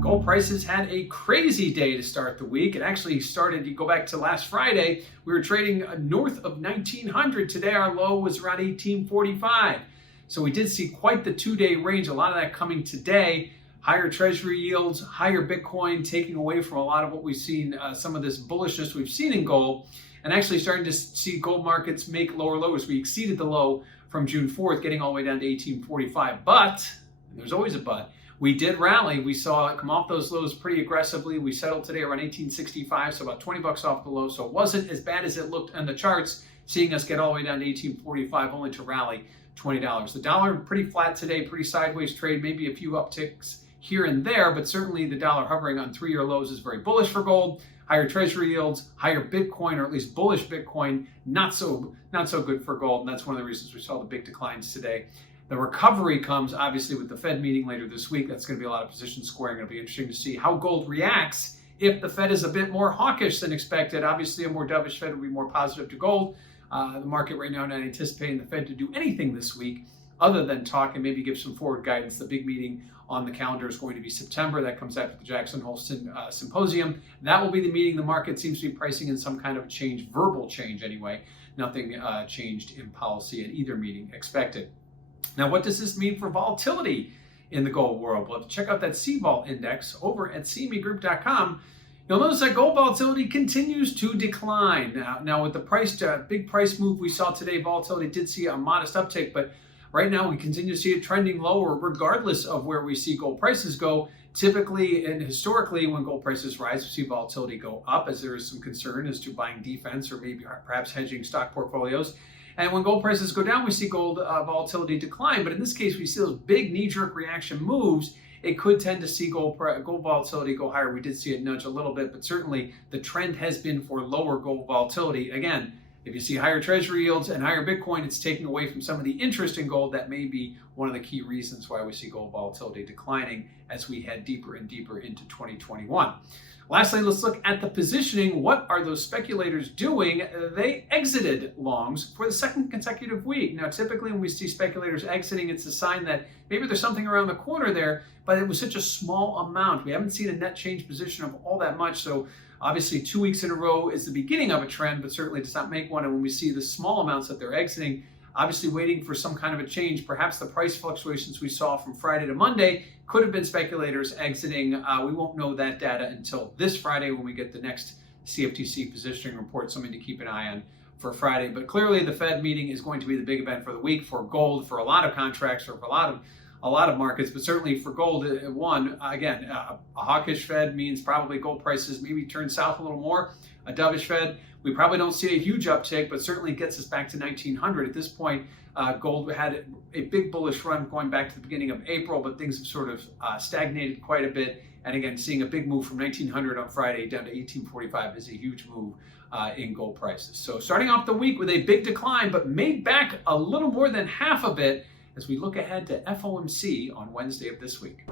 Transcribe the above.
Gold prices had a crazy day to start the week. It actually started, you go back to last Friday, we were trading north of 1900. Today our low was around 1845. So we did see quite the 2-day range, a lot of that coming today. Higher treasury yields, higher Bitcoin, taking away from a lot of what we've seen, some of this bullishness we've seen in gold, and actually starting to see gold markets make lower lows. We exceeded the low from June 4th, getting all the way down to 1845. But, and there's always a but, we did rally. We saw it come off those lows pretty aggressively. We settled today around 1865, so about 20 bucks off the low. So it wasn't as bad as it looked on the charts, seeing us get all the way down to 1845, only to rally $20. The dollar pretty flat today, pretty sideways trade, maybe a few upticks here and there, but certainly the dollar hovering on 3-year lows is very bullish for gold. Higher treasury yields, higher Bitcoin, or at least bullish Bitcoin, not so good for gold, and that's one of the reasons we saw the big declines today. The recovery comes obviously with the Fed meeting later this week. That's going to be a lot of position squaring. It'll be interesting to see how gold reacts if the Fed is a bit more hawkish than expected. Obviously, a more dovish Fed will be more positive to gold. The market right now not anticipating the Fed to do anything this week other than talk and maybe give some forward guidance. The big meeting on the calendar is going to be September. That comes after the Jackson Hole Symposium. That will be the meeting. The market seems to be pricing in some kind of change, verbal change anyway. Nothing changed in policy at either meeting expected. Now, what does this mean for volatility in the gold world? Well, check out that CVOL index over at cmegroup.com. You'll notice that gold volatility continues to decline. Now with the big price move we saw today, volatility did see a modest uptick, but right now we continue to see it trending lower regardless of where we see gold prices go. Typically and historically, when gold prices rise, we see volatility go up as there is some concern as to buying defense or maybe perhaps hedging stock portfolios. And when gold prices go down, we see gold volatility decline. But in this case, we see those big knee-jerk reaction moves. It could tend to see gold volatility go higher. We did see it nudge a little bit, but certainly the trend has been for lower gold volatility. Again, if you see higher treasury yields and higher Bitcoin, it's taking away from some of the interest in gold. That may be one of the key reasons why we see gold volatility declining as we head deeper and deeper into 2021. Lastly, let's look at the positioning. What are those speculators doing? They exited longs for the second consecutive week. Now, typically when we see speculators exiting, it's a sign that maybe there's something around the corner there, but it was such a small amount. We haven't seen a net change position of all that much. So obviously 2 weeks in a row is the beginning of a trend, but certainly does not make one. And when we see the small amounts that they're exiting, obviously waiting for some kind of a change, perhaps the price fluctuations we saw from Friday to Monday could have been speculators exiting. We won't know that data until this Friday when we get the next CFTC positioning report, something to keep an eye on for Friday. But clearly the Fed meeting is going to be the big event for the week for gold, for a lot of contracts, or for a lot of markets, but certainly for gold. Again, a hawkish Fed means probably gold prices maybe turn south a little more. A dovish Fed, we probably don't see a huge uptick, but certainly gets us back to 1900. At this point, gold had a big bullish run going back to the beginning of April, but things have sort of stagnated quite a bit. And again, seeing a big move from 1900 on Friday down to 1845 is a huge move in gold prices. So starting off the week with a big decline, but made back a little more than half of it as we look ahead to FOMC on Wednesday of this week.